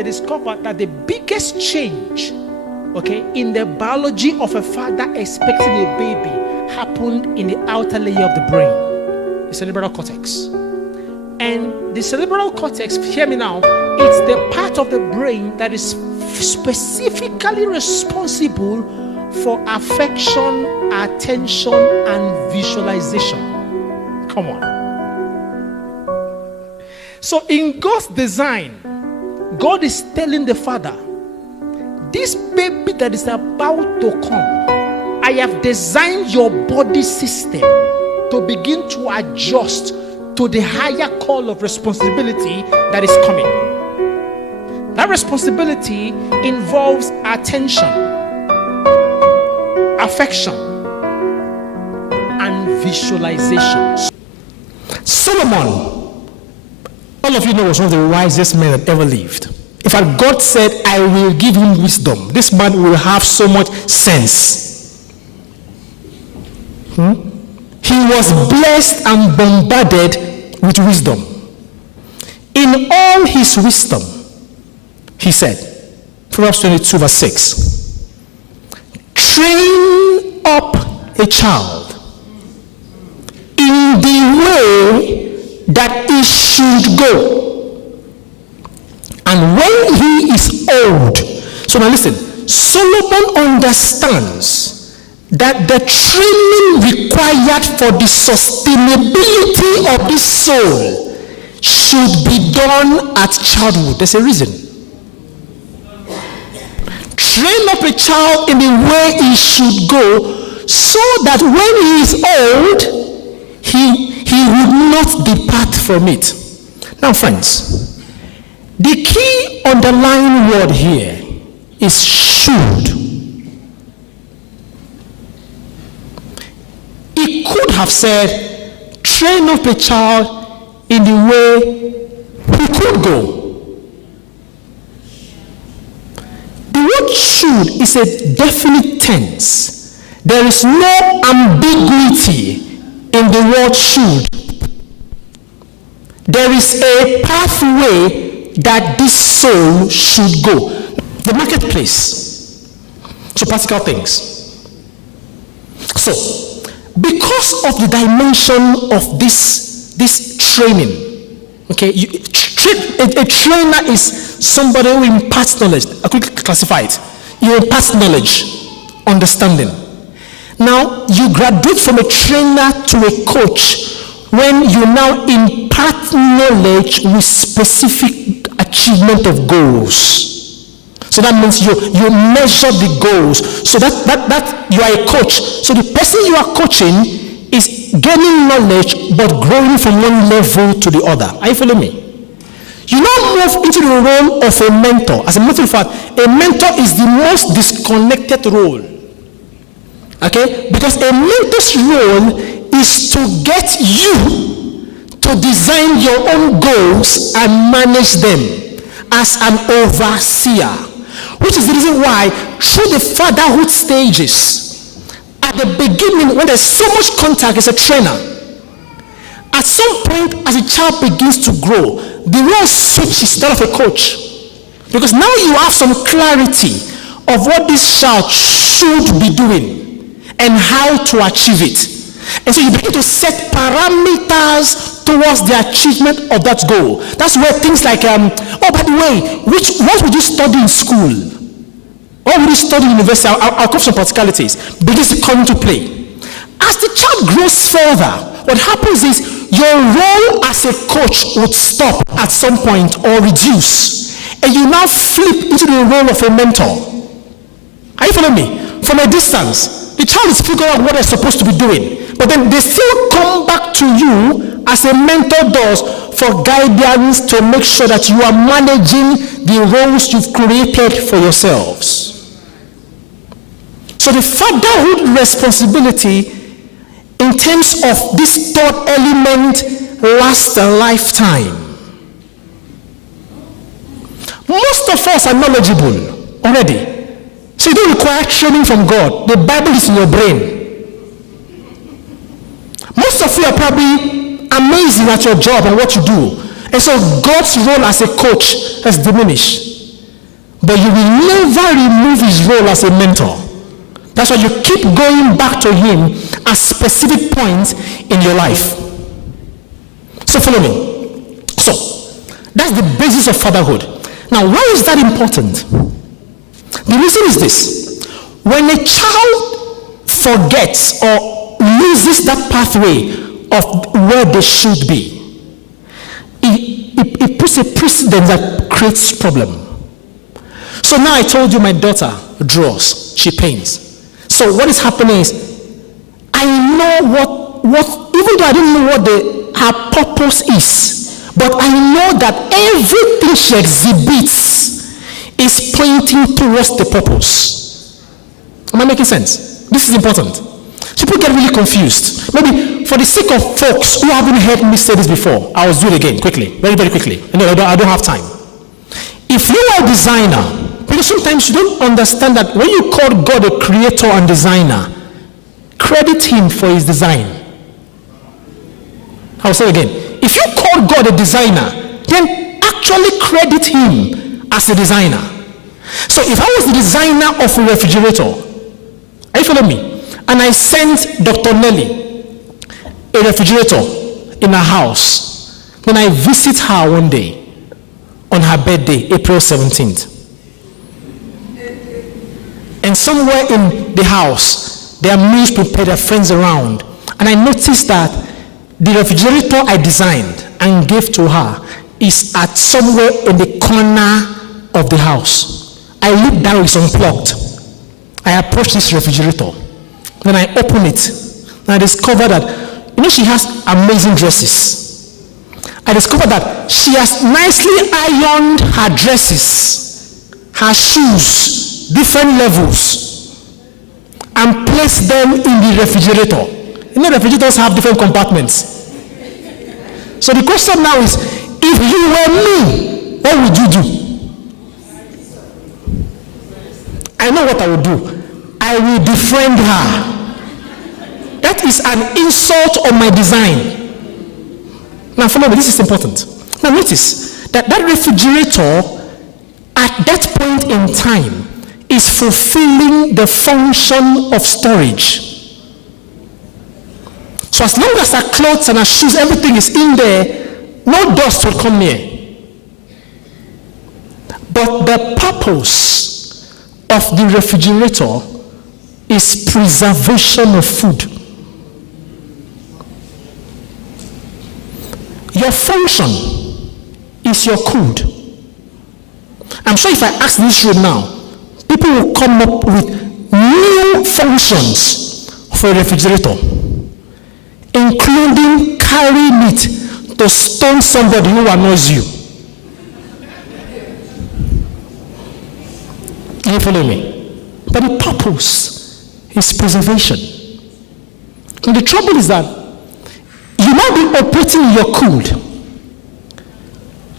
they discovered that the biggest change, okay, in the biology of a father expecting a baby happened in the outer layer of the brain, the cerebral cortex. And the cerebral cortex, hear me now, it's the part of the brain that is specifically responsible for affection, attention, and visualization. Come on. So in God's design, God is telling the father, this baby that is about to come, I have designed your body system to begin to adjust to the higher call of responsibility that is coming. That responsibility involves attention, affection, and visualization. Solomon, all of you know, was one of the wisest men that ever lived. In fact, God said, I will give him wisdom. This man will have so much sense. He was blessed and bombarded with wisdom. In all his wisdom, he said, Proverbs 22 verse 6, train up a child in the way that he should go. And when he is old, so now listen, Solomon understands that the training required for the sustainability of this soul should be done at childhood. There's a reason. Train up a child in the way he should go, so that when he is old, he would not depart from it. Now, friends, the key underlying word here is should. He could have said, train up a child in the way he could go. The word should is a definite tense. There is no ambiguity in the word should. There is a pathway that this soul should go. The marketplace. So practical things. So, because of the dimension of this training, okay, a trainer is somebody who imparts knowledge. I quickly classify it. You impart knowledge, understanding. Now, you graduate from a trainer to a coach when you now impart knowledge with specific achievement of goals. So that means you measure the goals. So that you are a coach. So the person you are coaching is gaining knowledge but growing from one level to the other. Are you following me? You now move into the role of a mentor. As a matter of fact, a mentor is the most disconnected role. Okay? Because a mentor's role is to get you to design your own goals and manage them as an overseer. Which is the reason why, through the fatherhood stages, at the beginning, when there's so much contact as a trainer, at some point, as a child begins to grow, the role switches that of a coach. Because now you have some clarity of what this child should be doing and how to achieve it. And so you begin to set parameters towards the achievement of that goal. That's where things like, oh, by the way, what would you study in school? What would you study in university? I'll cover some practicalities. Begins to come into play. As the child grows further, what happens is your role as a coach would stop at some point or reduce. And you now flip into the role of a mentor. Are you following me? From a distance, the child is figuring out what they're supposed to be doing. But then they still come back to you as a mentor does for guidance to make sure that you are managing the roles you've created for yourselves. So the fatherhood responsibility in terms of this third element lasts a lifetime. Most of us are knowledgeable already. So you don't require training from God. The Bible is in your brain. Most of you are probably amazing at your job and what you do. And so God's role as a coach has diminished. but you will never remove his role as a mentor. That's why you keep going back to him at specific points in your life. So follow me. So, that's the basis of fatherhood. Now, why is that important? The reason is this. When a child forgets or loses that pathway of where they should be, it puts a precedent that creates problem. So now I told you my daughter draws, she paints. So what is happening is, I know what even though I didn't know what her purpose is, but I know that everything she exhibits is pointing towards the purpose. Am I making sense? This is important. People get really confused. Maybe for the sake of folks who haven't heard me say this before, I'll do it again quickly, very, very quickly. No, I don't have time. If you are a designer, because sometimes you don't understand that when you call God a creator and designer, credit him for his design. I'll say it again. If you call God a designer, then actually credit him as a designer. So if I was the designer of a refrigerator, are you following me? And I sent Dr. Nelly a refrigerator in her house. Then I visit her one day on her birthday, April 17th. And somewhere in the house, there are meals prepared, there are friends around. And I noticed that the refrigerator I designed and gave to her is at somewhere in the corner of the house. I looked down, it's unplugged. I approached this refrigerator. Then I opened it. And I discovered that, she has amazing dresses. I discovered that she has nicely ironed her dresses, her shoes, different levels, and placed them in the refrigerator. Refrigerators have different compartments. So the question now is, if you were me, what would you do? I know what I would do. I will befriend her. That is an insult on my design. Now follow me, this is important. Now notice that refrigerator at that point in time is fulfilling the function of storage. So as long as her clothes and her shoes, everything is in there, no dust will come near. But the purpose of the refrigerator is preservation of food. Your function is your code. I'm sure if I ask this room now, people will come up with new functions for a refrigerator, including carrying it to stone somebody who annoys you. Can you follow me? But the purpose is preservation. And the trouble is that you might be operating in your code.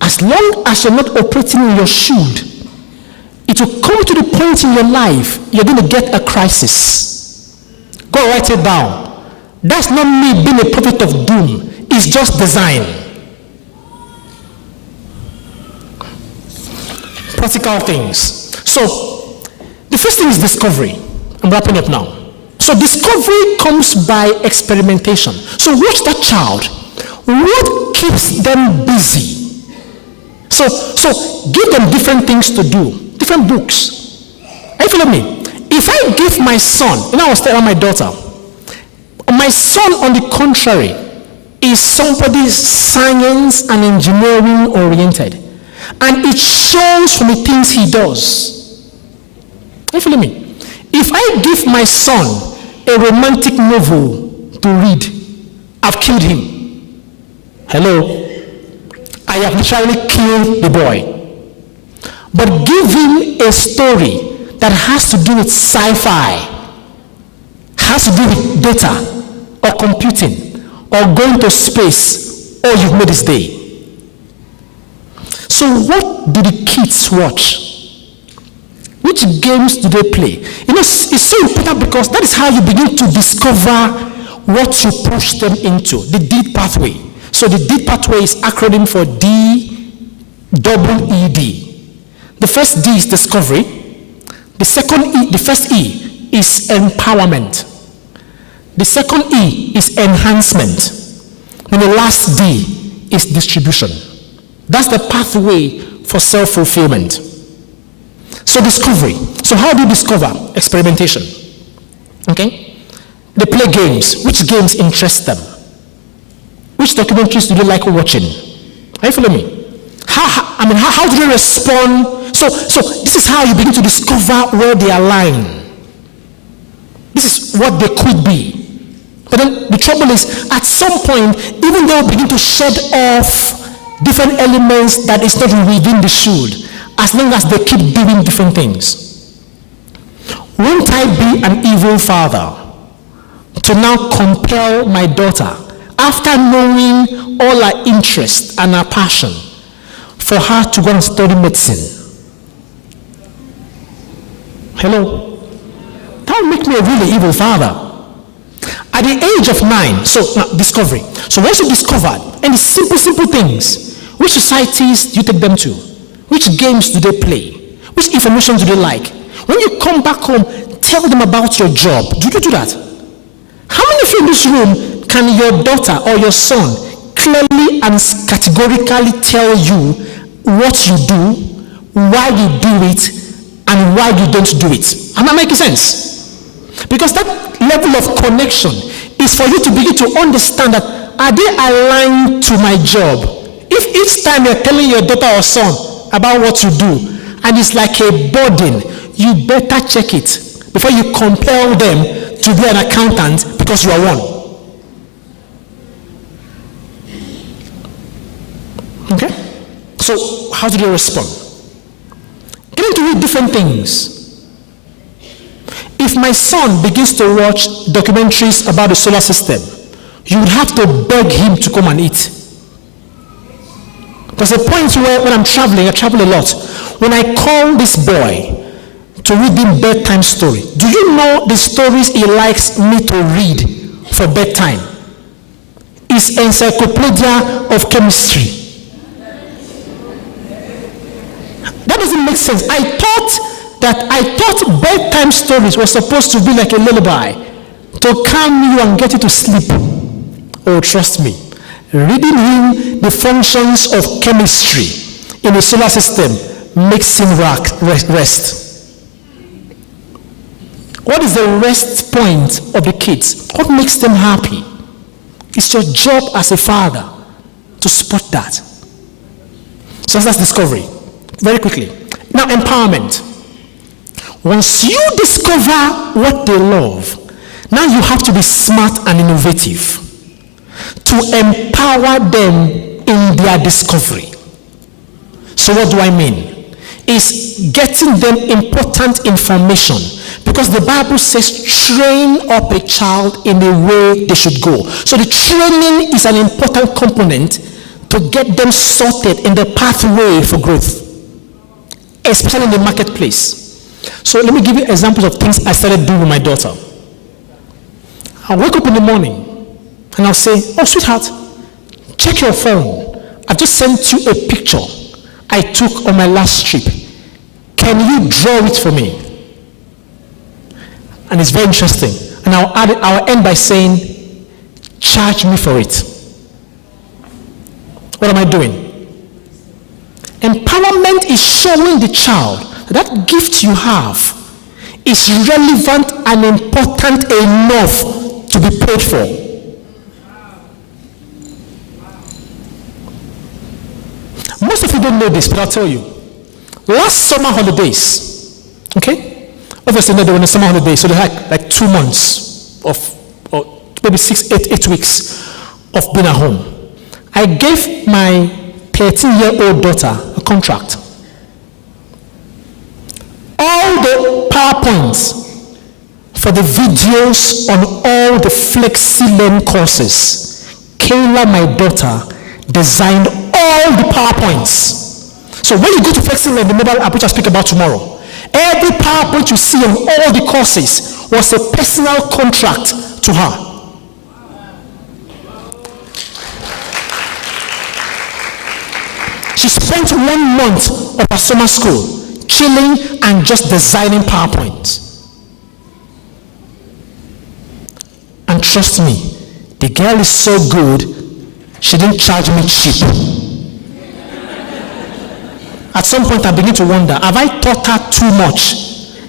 As long as you're not operating in your should, it will come to the point in your life you're going to get a crisis. Go write it down. That's not me being a prophet of doom. It's just design. Practical things. So, the first thing is discovery. I'm wrapping up now. So discovery comes by experimentation. So watch that child. What keeps them busy? So give them different things to do, different books. Are you following me? If I give my son, I was telling my daughter, my son on the contrary is somebody science and engineering oriented. And it shows from the things he does. Are you following me? If I give my son a romantic novel to read, I've killed him. Hello? I have literally killed the boy. But give him a story that has to do with sci-fi, has to do with data, or computing, or going to space, or you've made his day. So what do the kids watch? Which games do they play? It's so important because that is how you begin to discover what you push them into, the DEED pathway. So the DEED pathway is acronym for D-double-E-D. The first D is discovery. The first E is empowerment. The second E is enhancement. And the last D is distribution. That's the pathway for self-fulfillment. So discovery. So how do you discover? Experimentation. Okay? They play games. Which games interest them? Which documentaries do they like watching? Are you following me? How do they respond? So this is how you begin to discover where they align. This is what they could be. But then the trouble is, at some point, even though begin to shed off different elements that is not within the should, as long as they keep doing different things. Won't I be an evil father to now compel my daughter, after knowing all her interest and her passion, for her to go and study medicine? Hello? That would make me a really evil father. At the age of 9, so now, discovery. So once you discovered, and the simple things, which societies do you take them to? Which games do they play? Which information do they like? When you come back home, tell them about your job. Do you do that? How many of you in this room can your daughter or your son clearly and categorically tell you what you do, why you do it, and why you don't do it? Am I making sense? Because that level of connection is for you to begin to understand that, are they aligned to my job? If each time you're telling your daughter or son about what you do, and it's like a burden, you better check it before you compel them to be an accountant because you are one. Okay? So, how do they respond? Getting to read different things. If my son begins to watch documentaries about the solar system, you would have to beg him to come and eat. There's a point where when I'm traveling, I travel a lot. When I call this boy to read him bedtime story, do you know the stories he likes me to read for bedtime? It's Encyclopedia of Chemistry. That doesn't make sense. I thought bedtime stories were supposed to be like a lullaby to calm you and get you to sleep. Oh, trust me. Reading him the functions of chemistry in the solar system makes him rest. What is the rest point of the kids? What makes them happy? It's your job as a father to spot that. So that's discovery. Very quickly. Now, empowerment. Once you discover what they love, now you have to be smart and innovative to empower them in their discovery. So what do I mean? Is getting them important information, because the Bible says train up a child in the way they should go. So the training is an important component to get them sorted in the pathway for growth, especially in the marketplace. So let me give you examples of things I started doing with my daughter. I'll wake up in the morning and I'll say, oh sweetheart, check your phone. I've just sent you a picture I took on my last trip. Can you draw it for me? And it's very interesting. And I'll end by saying, charge me for it. What am I doing? Empowerment is showing the child that gift you have is relevant and important enough to be paid for. Most of you don't know this, but I'll tell you. Last summer holidays, okay? Obviously, they were in the summer holidays, so they had like 2 months or maybe 8 weeks of being at home. I gave my 13-year-old daughter a contract. All the PowerPoints for the videos on all the FlexiLearn courses, Kayla, my daughter, designed all the PowerPoints. So when you go to FlexiLearn, the mobile app which I speak about tomorrow, every PowerPoint you see on all the courses was a personal contract to her. She spent 1 month of her summer school chilling and just designing PowerPoint. And trust me, the girl is so good, she didn't charge me cheap. At some point, I begin to wonder, have I taught her too much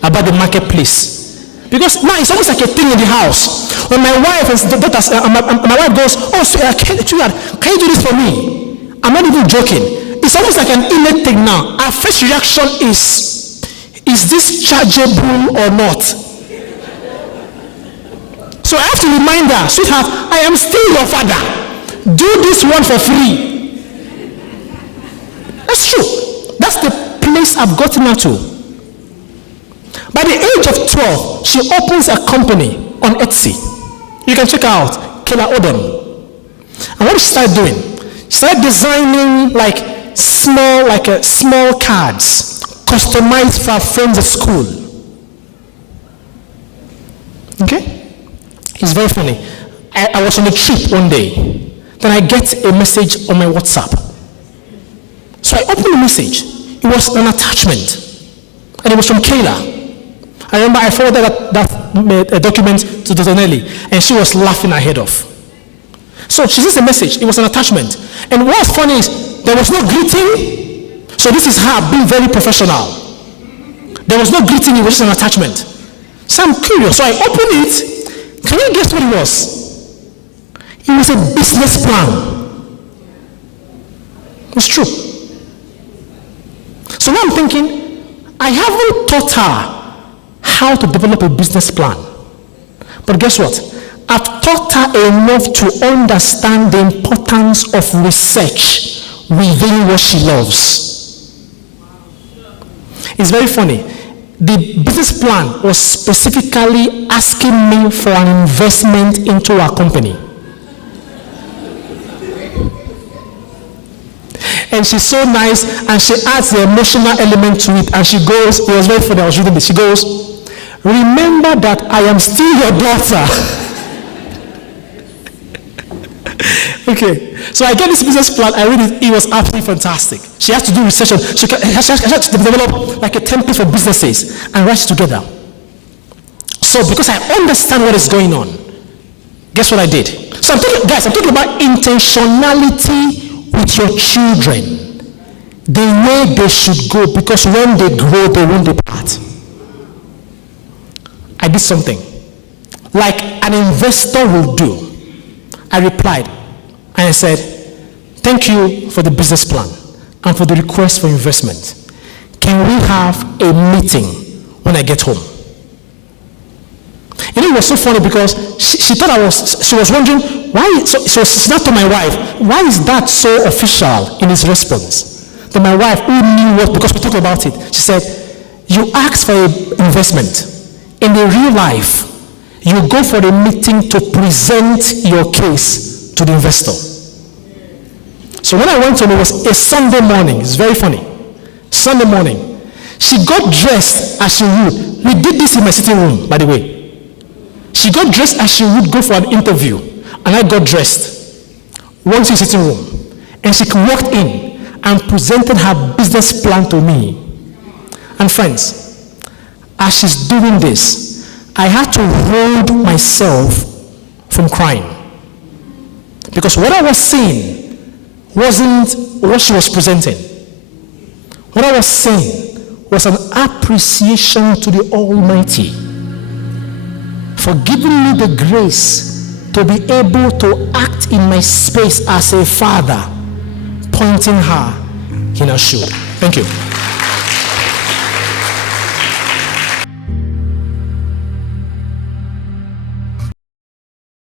about the marketplace? Because now it's almost like a thing in the house. When my wife and daughters, my wife goes, "Oh, so, can you do this for me?" I'm not even joking. It's almost like an innate thing now. Our first reaction is this chargeable or not? So I have to remind her, sweetheart, I am still your father. Do this one for free. That's true. That's the place I've gotten her to. By the age of 12, she opens a company on Etsy. You can check her out, Kayla Odom. And what she started doing? She started designing small cards, customized for her friends at school. Okay? It's very funny. I was on a trip one day. Then I get a message on my WhatsApp. So I opened the message. It was an attachment. And it was from Kayla. I remember I forwarded that document to Dr. Nelly, and she was laughing her head off. So she sends a message. It was an attachment. And what's funny is there was no greeting. So this is her being very professional. There was no greeting. It was just an attachment. So I'm curious. So I opened it. Can you guess what it was? It was a business plan. It's true. So now I'm thinking, I haven't taught her how to develop a business plan. But guess what? I've taught her enough to understand the importance of research within what she loves. It's very funny. The business plan was specifically asking me for an investment into our company. And she's so nice, and she adds the emotional element to it, and she goes, it was very funny, I was reading this, she goes, "Remember that I am still your daughter." Okay, so I get this business plan, I read it, it was absolutely fantastic. She has to do research, she has to develop like a template for businesses and write it together. So because I understand what is going on, guess what I did? So I'm talking about intentionality with your children, the way they should go, because when they grow, they won't depart. I did something like an investor will do. I replied and I said, "Thank you for the business plan and for the request for investment. Can we have a meeting when I get home?" You know, it was so funny because she thought she was wondering why. So she not to my wife, "Why is that so official in his response?" Then my wife, who knew what, because we talked about it, she said, "You asked for an investment. In the real life, you go for a meeting to present your case to the investor." So when I went home, it was a Sunday morning. It's very funny. Sunday morning. She got dressed as she would. We did this in my sitting room, by the way. She got dressed as she would go for an interview, and I got dressed. Went to the sitting room, and she walked in and presented her business plan to me. And friends, as she's doing this, I had to hold myself from crying. Because what I was saying wasn't what she was presenting. What I was saying was an appreciation to the Almighty for giving me the grace to be able to act in my space as a father, pointing her in her shoe. Thank you.